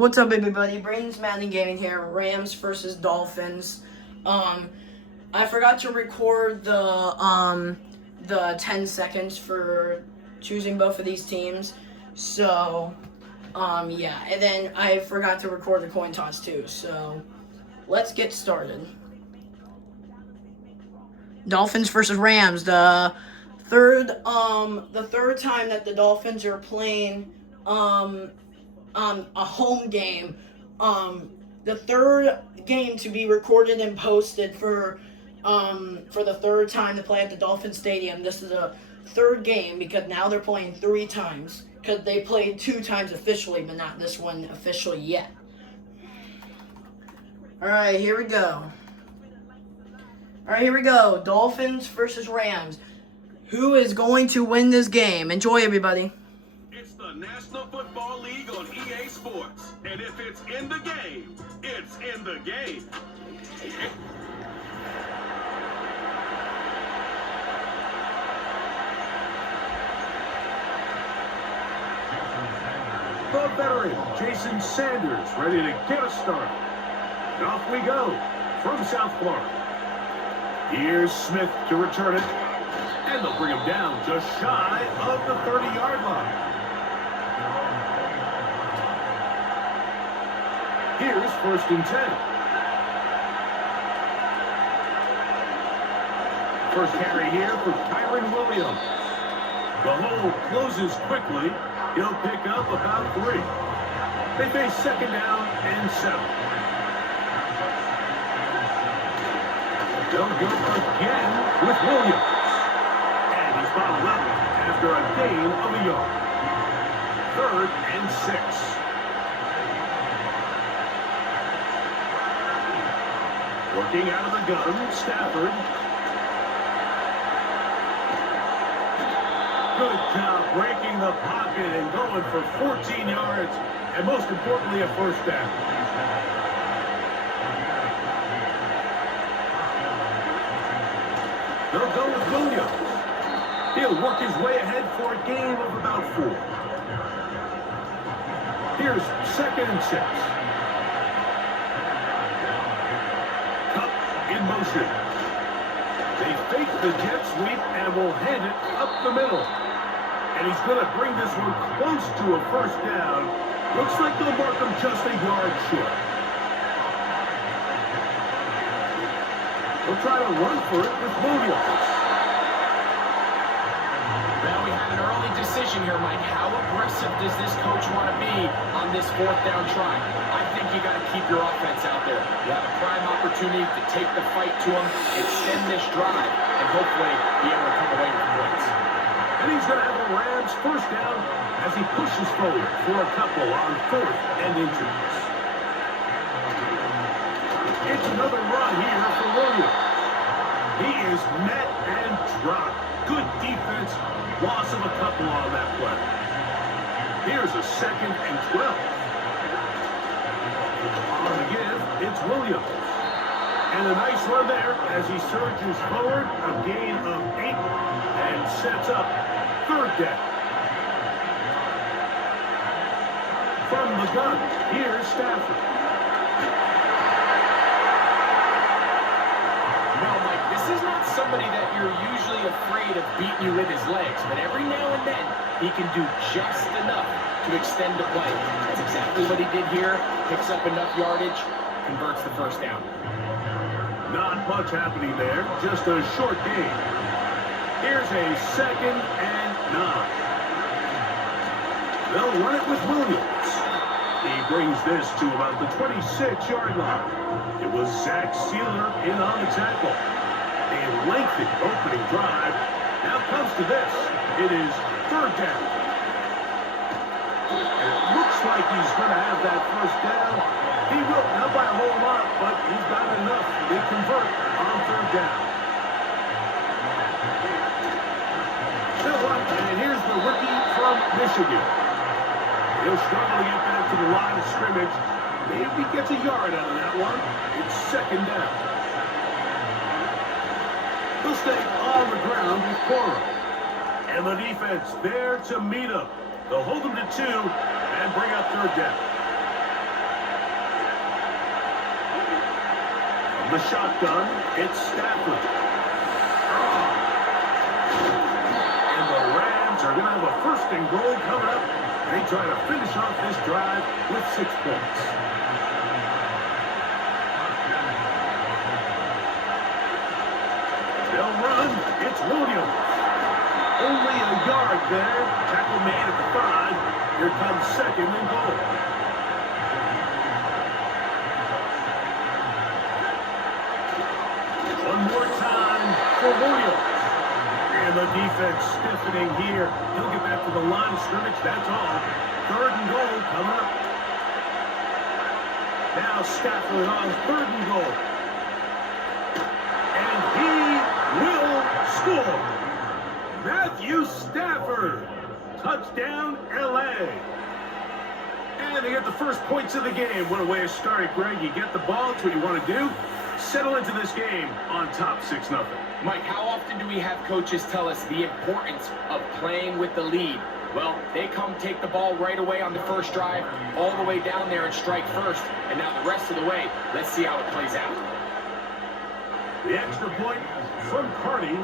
What's up, everybody? Brandon's Madden Gaming here. Rams versus Dolphins. I forgot to record the 10 seconds for choosing both of these teams. So, yeah. And then I forgot to record the coin toss too. So, let's get started. Dolphins versus Rams. The third time that the Dolphins are playing a home game, the third game to be recorded and posted for the third time to play at the Dolphin Stadium. This is a third game because now they're playing 3 times because they played 2 times officially, but not this one officially yet. All right, here we go. Dolphins versus Rams. Who is going to win this game? Enjoy, everybody. It's the National Football League on EA Sports. And if it's in the game, it's in the game. The veteran, Jason Sanders, ready to get us started. And off we go from South Florida. Here's Smith to return it. And they'll bring him down just shy of the 30-yard line. Here's 1st and 10. First carry here for Kyron Williams. The hole closes quickly. He'll pick up about 3. They face 2nd down and 7. They'll go again with Williams. And he's bottled up after a gain of a yard. 3rd and 6. Working out of the gun, Stafford. Good job breaking the pocket and going for 14 yards, and most importantly, a 1st down. They'll go with Williams. He'll work his way ahead for a gain of about 4. Here's 2nd and 6. In motion. They fake the jet sweep and will hand it up the middle. And he's going to bring this one close to a 1st down. Looks like they'll mark him just a yard short. They'll try to run for it with Williams. Now we have an early decision here, Mike. How aggressive does this coach want to be on this 4th down try? I think you got to keep your offense out there. You have a prime opportunity to take the fight to them, extend this drive, and hopefully be able to come away with points. And he's going to have the Rams 1st down as he pushes forward for a couple on 4th and inches. It's another run here for Williams. He is met and dropped. Good defense. Loss of a couple on that play. Here's a 2nd and 12. On the give, it's Williams. And a nice run there as he surges forward. A gain of 8 and sets up 3rd down. From the gun, here's Stafford. No, Mike, this is not somebody that you're usually afraid of beating you with his legs, but every now and then he can do just enough to extend the play. That's exactly what he did here. Picks up enough yardage, converts the 1st down. Not much happening there, just a short gain. Here's a 2nd and 9. They'll run it with Williams. He brings this to about the 26-yard line. It was Zach Sealer in on the tackle. A lengthy opening drive. Now comes to this. It is 3rd down. It looks like he's going to have that 1st down. He will, not by a whole lot, but he's got enough. They convert on 3rd down. And here's the rookie from Michigan. He'll struggle to get back to the line of scrimmage. Maybe gets a yard out of that one. It's 2nd down. He'll stay on the ground with Cora. And the defense there to meet him. They'll hold him to 2 and bring up 3rd down. The shotgun, it's Stafford. And the Rams are going to have a first and goal coming up. They try to finish off this drive with 6 points. They'll run. It's Williams. Only a yard there. Tackle made at the 5. Here comes second and goal. One more time for Williams. And the defense stiffening here. He'll get back to the line of scrimmage. That's all. Third and goal coming up. Now Stafford on third and goal. And he will score. Matthew Stafford. Touchdown, LA. And they get the first points of the game. What a way to start it, Greg. You get the ball. It's what you want to do. Settle into this game on top 6-0. Mike, how often do we have coaches tell us the importance of playing with the lead? Well, they come take the ball right away on the first drive, all the way down there and strike first. And now the rest of the way, let's see how it plays out. The extra point from Carney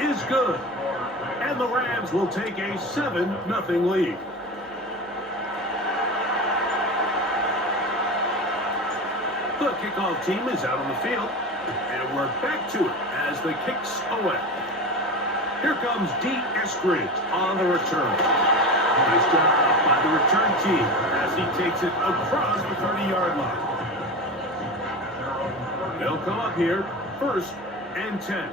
is good. And the Rams will take a 7-0 lead. The kickoff team is out on the field, and we're back to it as the kicks away. Here comes D. Eskridge on the return. Nice job by the return team as he takes it across the 30-yard line. They'll come up here, 1st and 10.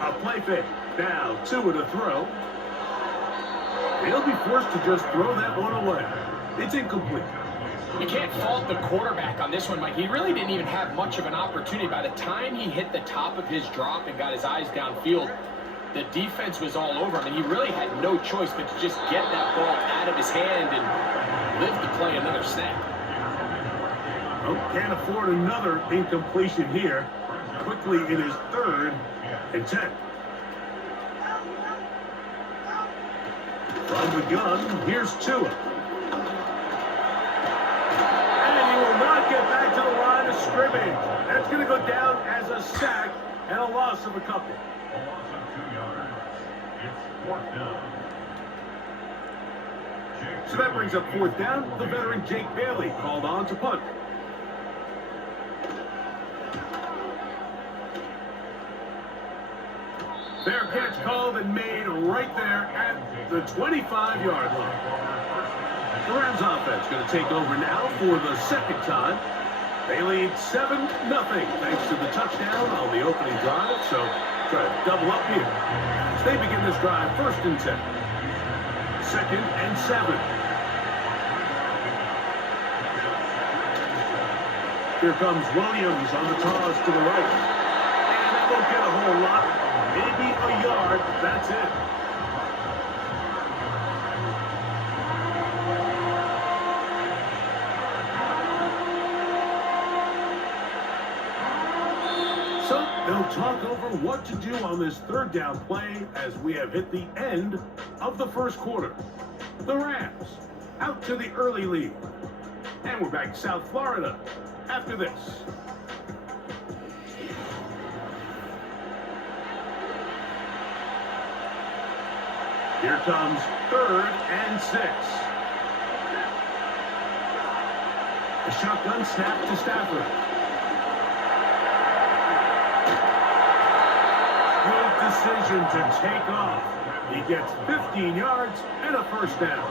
A play fake. Now 2 to throw. He'll be forced to just throw that one away. It's incomplete. You can't fault the quarterback on this one, Mike. He really didn't even have much of an opportunity. By the time he hit the top of his drop and got his eyes downfield, the defense was all over him, and he really had no choice but to just get that ball out of his hand and live to play another snap. Oh, can't afford another incompletion here. Quickly in his 3rd and 10. From the gun, here's Tua. Not get back to the line of scrimmage. That's going to go down as a sack and a loss of a couple. A loss of 2 yards. It's 4th down. So that brings up 4th down. The veteran Jake Bailey called on to punt. Fair catch called and made right there at the 25-yard line. The Rams offense going to take over now for the 2nd time. They lead 7-0 thanks to the touchdown on the opening drive. So try to double up here as they begin this drive 1st and 10. 2nd and 7. Here comes Williams on the toss to the right. And that won't get a whole lot. Maybe a yard. That's it. So they'll talk over what to do on this 3rd down play as we have hit the end of the 1st quarter. The Rams out to the early lead. And we're back to South Florida after this. Here comes 3rd and 6. A shotgun snap to Stafford. Good decision to take off. He gets 15 yards and a 1st down.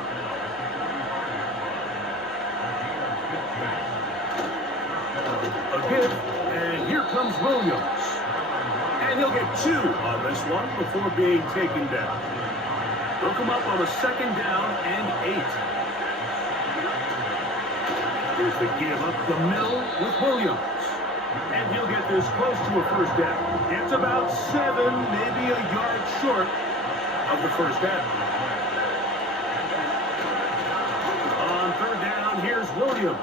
A give, and here comes Williams. And he'll get 2 on this one before being taken down. They'll come up on a 2nd down and 8. Here's the give up the middle with Williams. And he'll get this close to a 1st down. It's about 7, maybe a yard short of the 1st down. On 3rd down, here's Williams.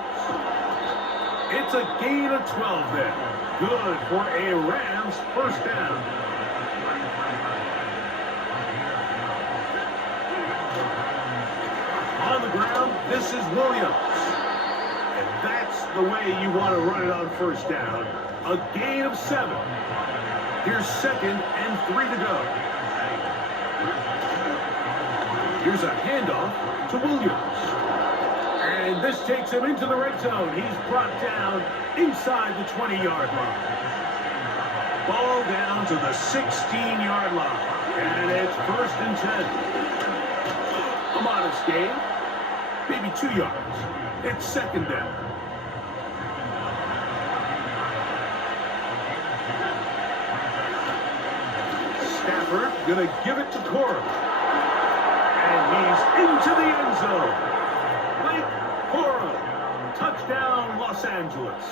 It's a gain of 12 there. Good for a Rams 1st down. On the ground, this is Williams. And that's the way you want to run it on first down. A gain of 7. Here's 2nd and 3 to go. Here's a handoff to Williams. And this takes him into the red zone. He's brought down inside the 20-yard line. Ball down to the 16-yard line. And it's 1st and 10. A modest gain. Maybe 2 yards. It's 2nd down. Stafford gonna give it to Cora. And he's into the end zone. Blake Cora. Touchdown, Los Angeles.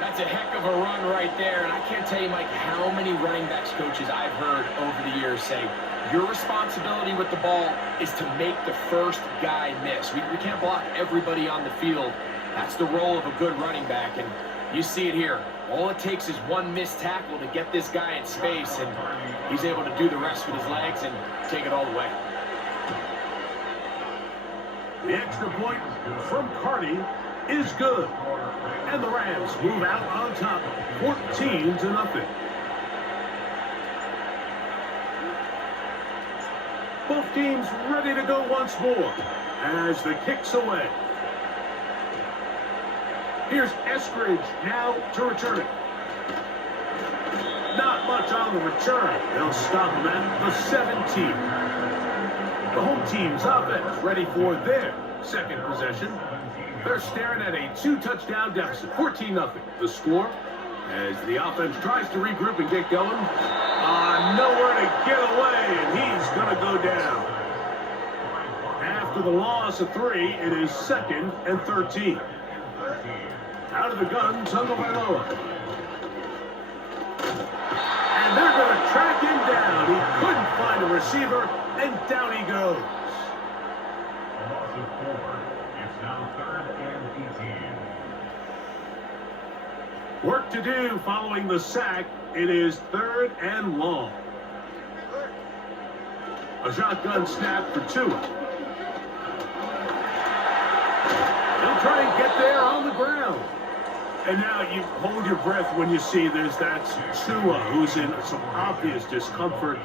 That's a heck of a run right there. And I can't tell you, Mike, how many running backs coaches I've heard over the years say, your responsibility with the ball is to make the first guy miss. We can't block everybody on the field. That's the role of a good running back. And you see it here. All it takes is one missed tackle to get this guy in space, and he's able to do the rest with his legs and take it all the way. The extra point from Carty is good. And the Rams move out on top, 14-0. Both teams ready to go once more as the kick's away. Here's Eskridge now to return it. Not much on the return. They'll stop him at the 17. The home team's offense ready for their second possession. They're staring at a 2-touchdown deficit, 14-0. The score as the offense tries to regroup and get going. Nowhere to get away, and he's going to go down. After the loss of 3, it is 2nd and 13. Out of the gun, Tagovailoa. And they're going to track him down. He couldn't find a receiver, and down he goes. A loss of 4. It's now 3rd and 18. Work to do following the sack. It is 3rd and long. A shotgun snap for Tua. He'll try and get there on the ground. And now you hold your breath when you see there's that Tua who's in some obvious discomfort.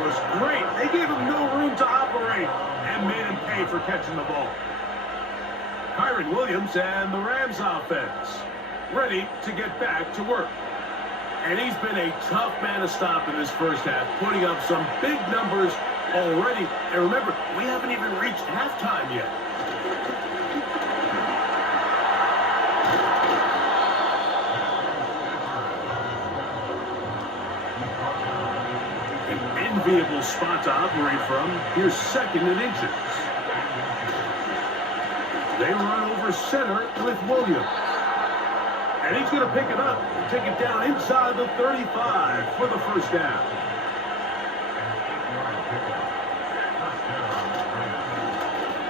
Was great. They gave him no room to operate and made him pay for catching the ball. Kyron Williams and the Rams offense ready to get back to work. And he's been a tough man to stop in this first half, putting up some big numbers already. And remember, we haven't even reached halftime yet. Enviable spot to operate from. Here's 2nd and inches. They run over center with Williams. And he's going to pick it up and take it down inside the 35 for the first down.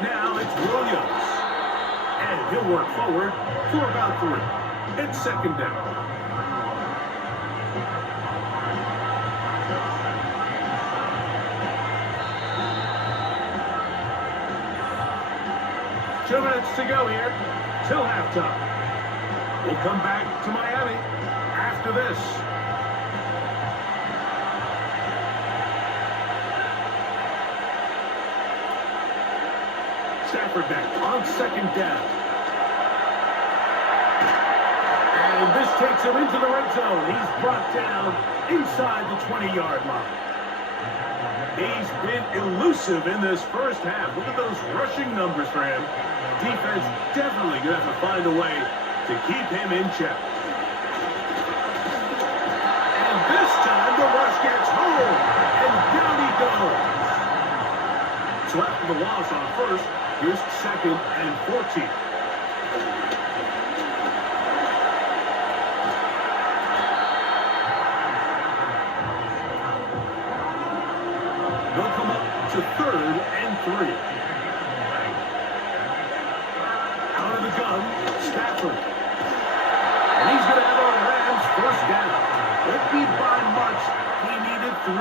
Now it's Williams. And he'll work forward for about 3. It's 2nd down. 2 minutes to go here till halftime. We'll come back to Miami after this. Stafford back on 2nd down. And this takes him into the red zone. He's brought down inside the 20-yard line. He's been elusive in this first half. Look at those rushing numbers for him. Defense definitely going to have to find a way to keep him in check. And this time the rush gets home. And down he goes. So after the loss on 1st, here's 2nd and 14. They'll come up to 3rd and 3. Out of the gun, Stafford. And he's going to have our Rams beat by much. He needed 3.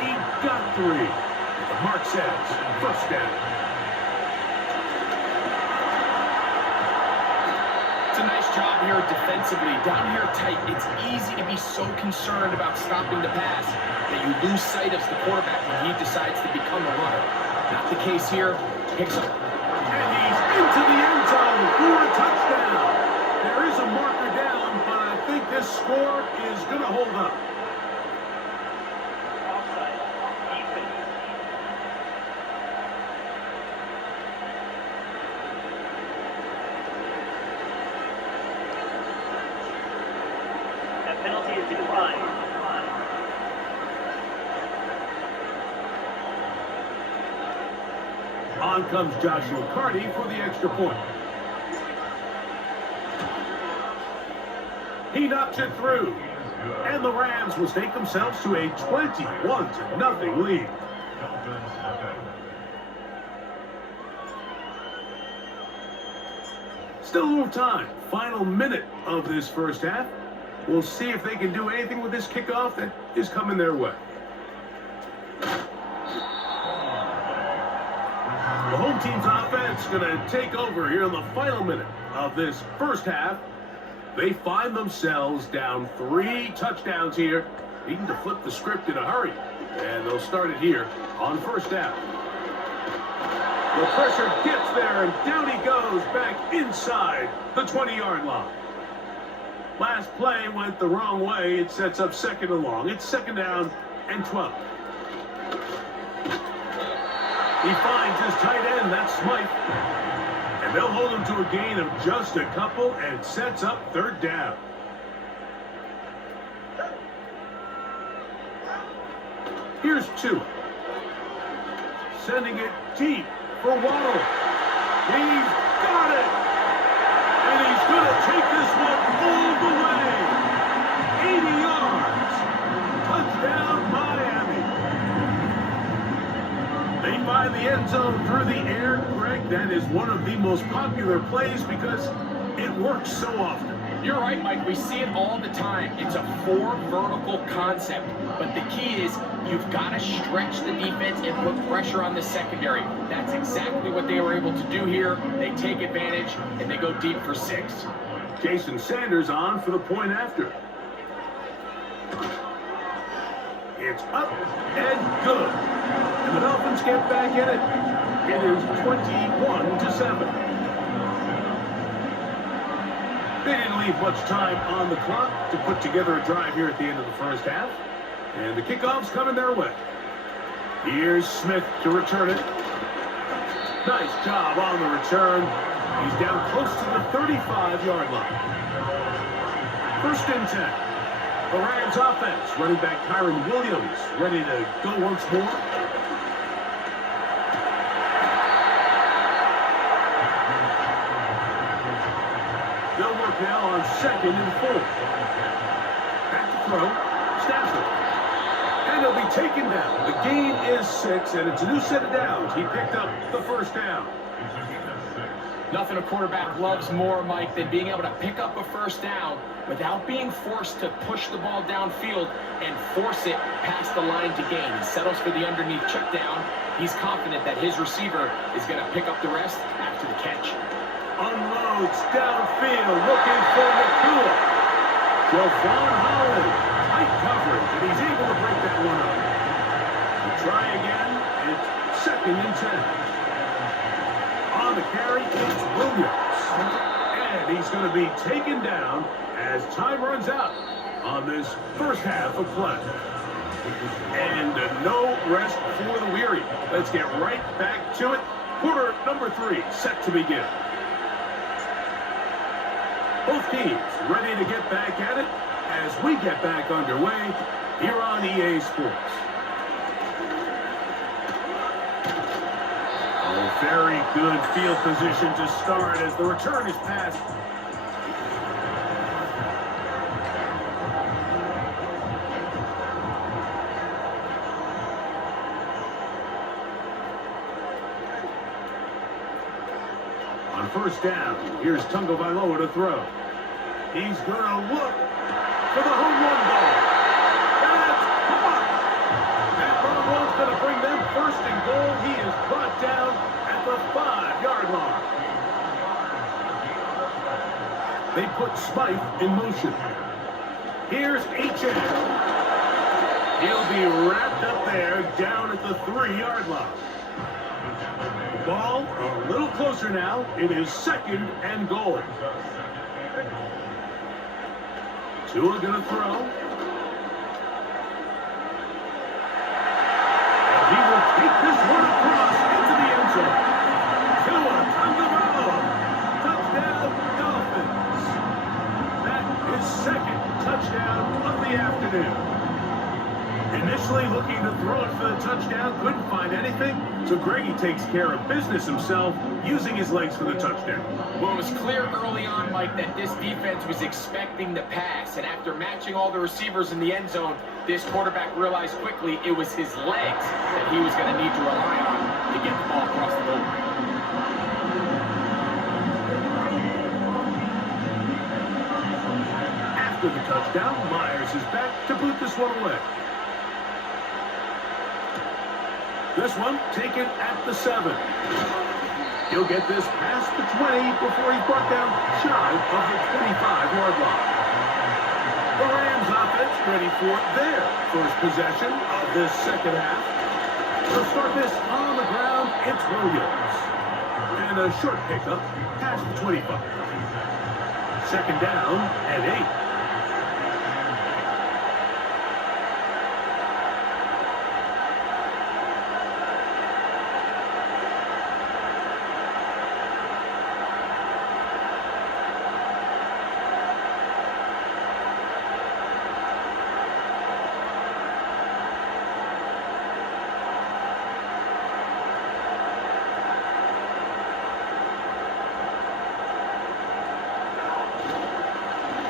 He got 3. The mark says first down. It's a nice job here defensively. Down here tight, it's easy to be so concerned about stopping the pass that you lose sight of the quarterback when he decides to become a runner. Not the case here. Picks up. And he's into the end zone for a touchdown. There is a marker down, but I think this score is going to hold up. That penalty is declined. On comes Joshua Carty for the extra point. He knocks it through. And the Rams will stake themselves to a 21-0 lead. Still a little time. Final minute of this first half. We'll see if they can do anything with this kickoff that is coming their way. The home team's offense going to take over here in the final minute of this first half. They find themselves down 3 touchdowns here, needing to flip the script in a hurry. And they'll start it here on first down. The pressure gets there, and down he goes back inside the 20-yard line. Last play went the wrong way. It sets up second and long. It's second down and 12. He finds his tight end, that's Smythe. And they'll hold him to a gain of just a couple and sets up third down. Here's 2. Sending it deep for Waddle. He's got it! And he's going to take this one all the way. 80 yards. Touchdown, Miami. They find the end zone through the air. Greg, that is one of the most popular plays because it works so often. You're right, Mike. We see it all the time. It's a 4 vertical concept. But the key is you've got to stretch the defense and put pressure on the secondary. That's exactly what they were able to do here. They take advantage, and they go deep for 6. Jason Sanders on for the point after. It's up and good. And the Dolphins get back in it. It is 21-7. They didn't leave much time on the clock to put together a drive here at the end of the first half. And the kickoff's coming their way. Here's Smith to return it. Nice job on the return. He's down close to the 35-yard line. First and 10. The Rams offense, running back Kyron Williams, ready to go once more. They'll work now on second and 4. Back to throw. Stafford. And he'll be taken down. The gain is 6, and it's a new set of downs. He picked up the first down. Nothing a quarterback loves more, Mike, than being able to pick up a first down without being forced to push the ball downfield and force it past the line to gain. He settles for the underneath check down. He's confident that his receiver is going to pick up the rest after the catch. Unloads downfield, looking for Nakua. Javon Holland, tight coverage, and he's able to break that one up. To try again, it's second and 10. On the carry, it's Williams. And he's going to be taken down as time runs out on this first half of play. And no rest for the weary. Let's get right back to it. Quarter number 3 set to begin. Both teams ready to get back at it as we get back underway here on EA Sports. Oh, very good field position to start as the return is passed. On first down, here's Tungo Vailoa to throw. He's going to look for the home run ball. first and goal. He is brought down at the 5-yard line. They put Smythe in motion. Here's HN. He'll be wrapped up there down at the 3-yard line. Ball a little closer now. It is 2nd and goal. Tua gonna throw. And he will take this one across into the end zone. Tua on the road. Touchdown, Dolphins. That is 2nd touchdown of the afternoon. Initially looking to throw it for the touchdown, couldn't find anything, so Greggy takes care of business himself, using his legs for the touchdown. Well, it was clear early on, Mike, that this defense was expecting the pass, and after matching all the receivers in the end zone, this quarterback realized quickly it was his legs that he was going to need to rely on to get the ball across the goal line. After the touchdown, Myers is back to boot this one away. This one taken at the 7. He'll get this past the 20 before he's brought down shy of the 25-yard line. The Rams offense ready for their first possession of this second half. To start this on the ground, it's Williams. And a short pickup past the 25. 2nd down and 8.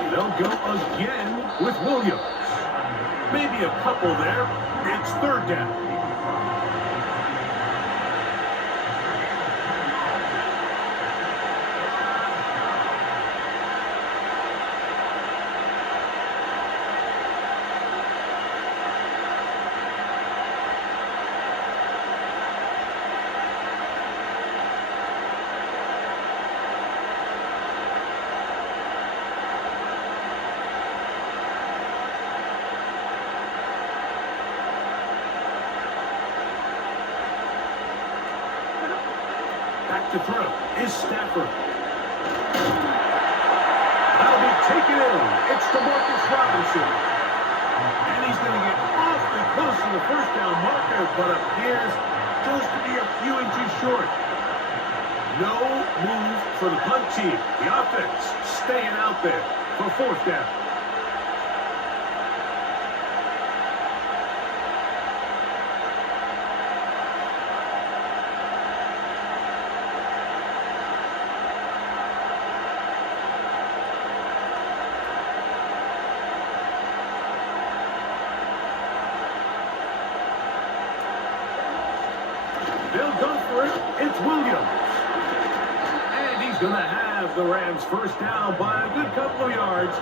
They'll go again with Williams. Maybe a couple there. It's 3rd down. Back to throw is Stafford. That'll be taken in. It's DeMarcus Robinson. And he's going to get awfully close to the first down marker, but appears just to be a few inches short. No move for the punt team. The offense staying out there for 4th down. They'll go for it. It's Williams. And he's going to have the Rams first down by a good couple of yards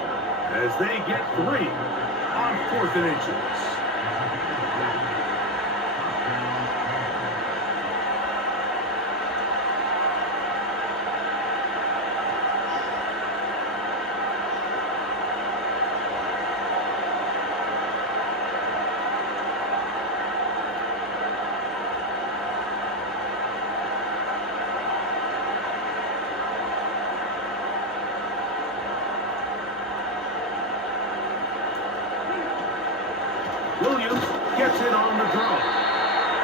as they get 3 on 4th and inches. Williams gets it on the draw.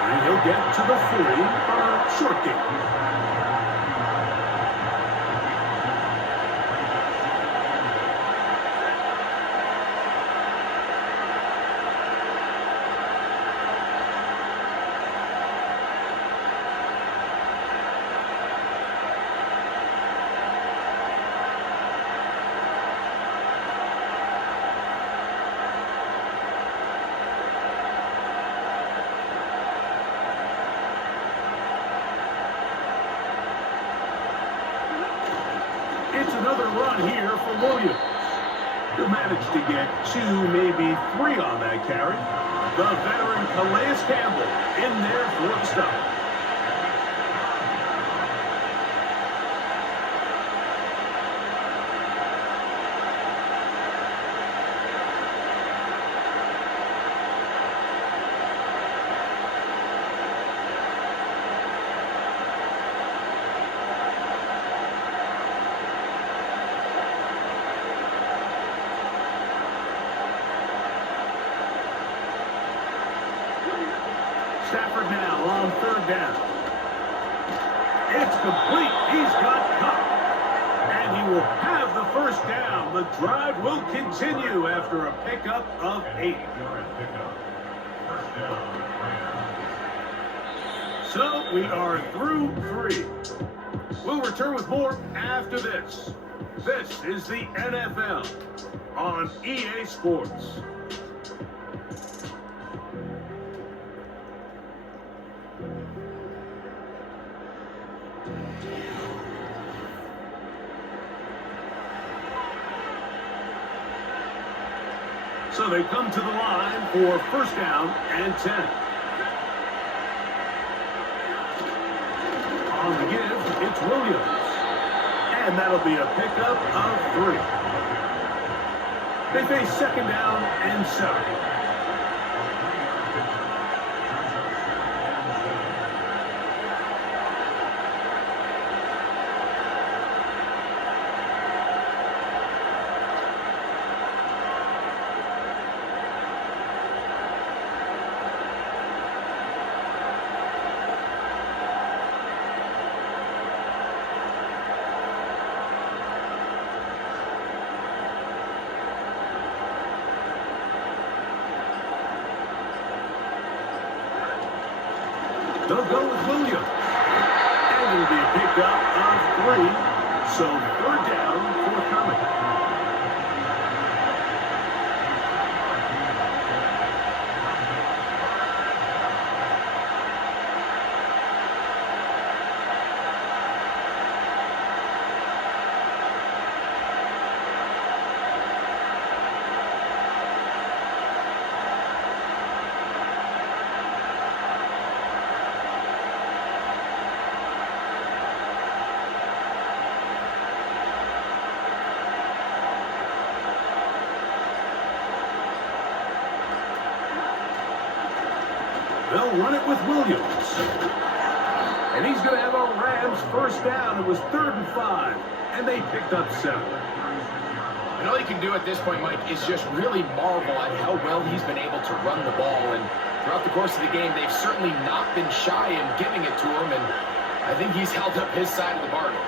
And he'll get to the 40 on a short game. It's another run here for Williams. Who managed to get 2, maybe 3 on that carry. The veteran Calais Campbell in there for the stop. Stafford now on 3rd down. It's complete. He's got Cup. And he will have the 1st down. The drive will continue after a pickup of 8. So we are through 3. We'll return with more after this. This is the NFL on EA Sports. So they come to the line for 1st down and 10. On the give, it's Williams. And that'll be a pickup of 3. They face 2nd down and 7. They'll go with Williams. And it'll be a pickup of 3. So 3rd down forthcoming. They'll run it with Williams. And he's going to have a Rams 1st down. It was 3rd and 5. And they picked up 7. And all you can do at this point, Mike, is just really marvel at how well he's been able to run the ball. And throughout the course of the game, they've certainly not been shy in giving it to him. And I think he's held up his side of the bargain.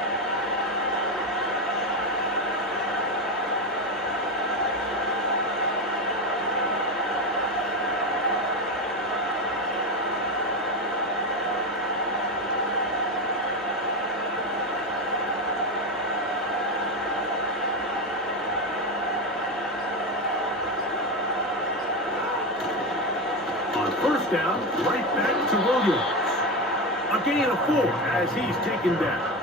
On 1st down, right back to Williams. A gain of 4 as he's taken down.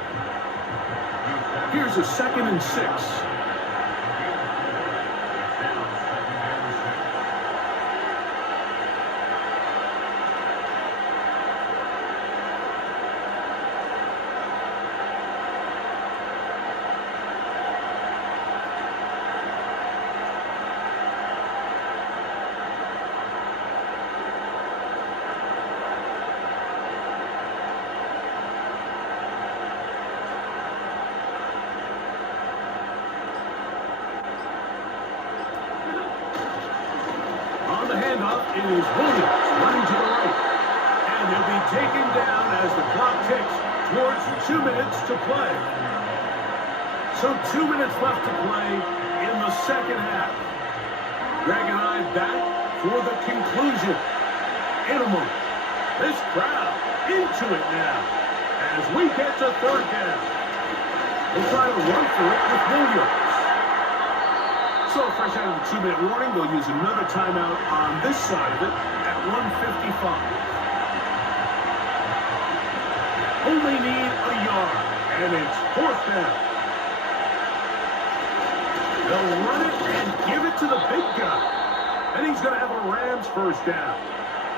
Here's a 2nd and 6. It is Williams running to the right. And he'll be taken down as the clock ticks towards 2 minutes to play. So 2 minutes left to play in the 2nd half. Greg and I back for the conclusion. In a moment, this crowd into it now as we get to 3rd down. We'll try to run for it with Williams. So fresh out of the 2-minute warning, they'll use another timeout on this side of it at 1:55. Only need a yard, and it's 4th down. They'll run it and to the big guy. And he's going to have a Rams first down.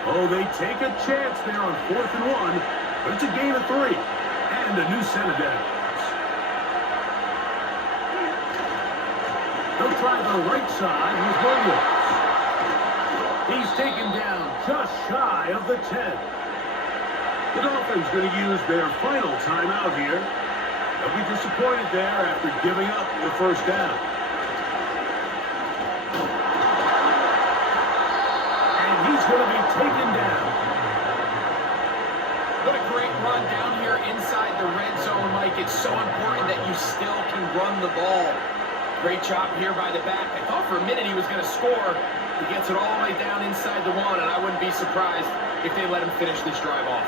Oh, they take a chance there on 4th and 1, but it's a gain of 3 and a new set of downs. They'll try the right side with Williams. He's taken down just shy of the 10. The Dolphins going to use their final timeout here. They'll be disappointed there after giving up the first down. And he's going to be taken down. What a great run down here inside the red zone, Mike. It's so important that you still can run the ball. Great job here by the back. I thought for a minute he was going to score. He gets it all the way down inside the 1, and I wouldn't be surprised if they let him finish this drive off.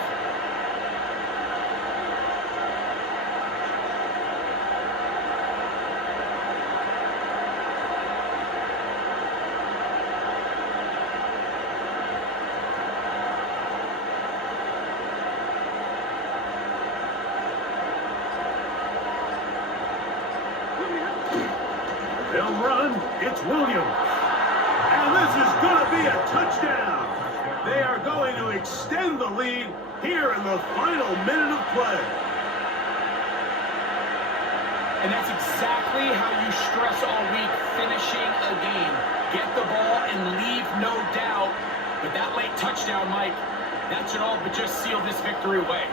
They'll run. It's Williams. And this is going to be a touchdown. They are going to extend the lead here in the final minute of play. And that's exactly how you stress all week, finishing a game. Get the ball and leave no doubt. But that late touchdown, Mike, that should all but just seal this victory away.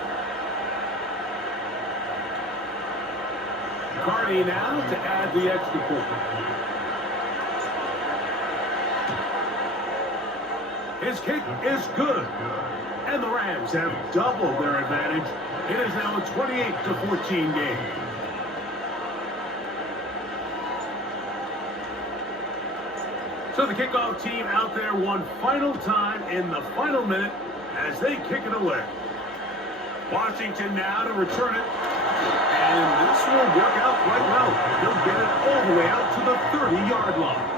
Carney now to add the extra point. His kick is good. And the Rams have doubled their advantage. It is now a 28-14 game. So the kickoff team out there one final time in the final minute as they kick it away. Washington now to return it. And this will work out quite well. They'll get it all the way out to the 30-yard line.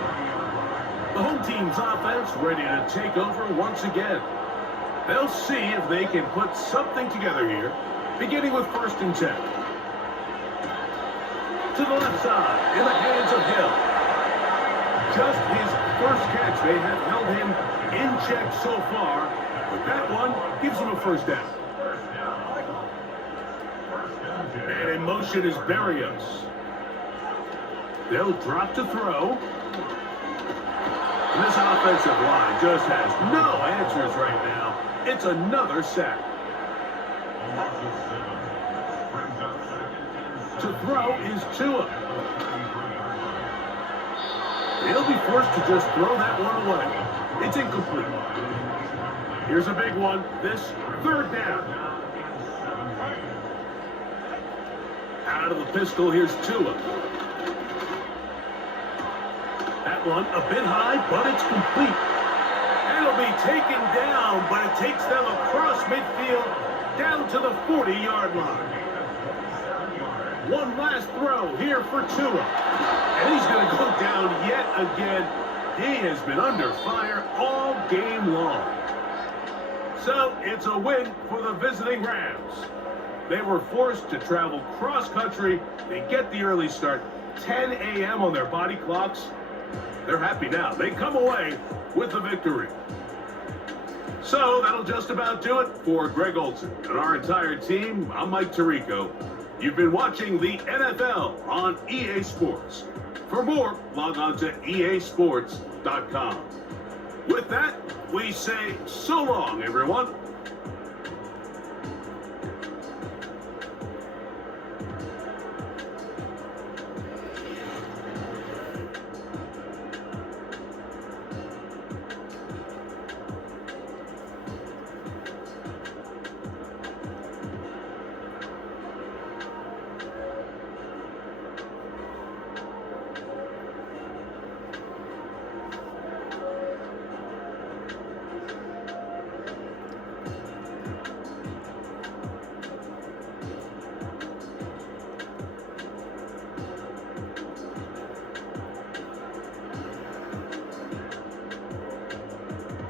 The home team's offense ready to take over once again. They'll see if they can put something together here, beginning with 1st and 10. To the left side, in the hands of Hill. Just his first catch. They have held him in check so far, but that one gives him a first down. And in motion is Berrios. They'll drop to throw. And this offensive line just has no answers right now. It's another sack. To throw is Tua. He'll be forced to just throw that one away. It's incomplete. Here's a big one. This 3rd down. Out of the pistol, here's Tua. That one a bit high, but it's complete. And it'll be taken down, but it takes them across midfield down to the 40-yard line. One last throw here for Tua. And he's going to go down yet again. He has been under fire all game long. So it's a win for the visiting Rams. They were forced to travel cross-country. They get the early start, 10 a.m. on their body clocks. They're happy now. They come away with the victory. So that'll just about do it for Greg Olson and our entire team. I'm Mike Tirico. You've been watching the NFL on EA Sports. For more, log on to easports.com. With that, we say so long, everyone.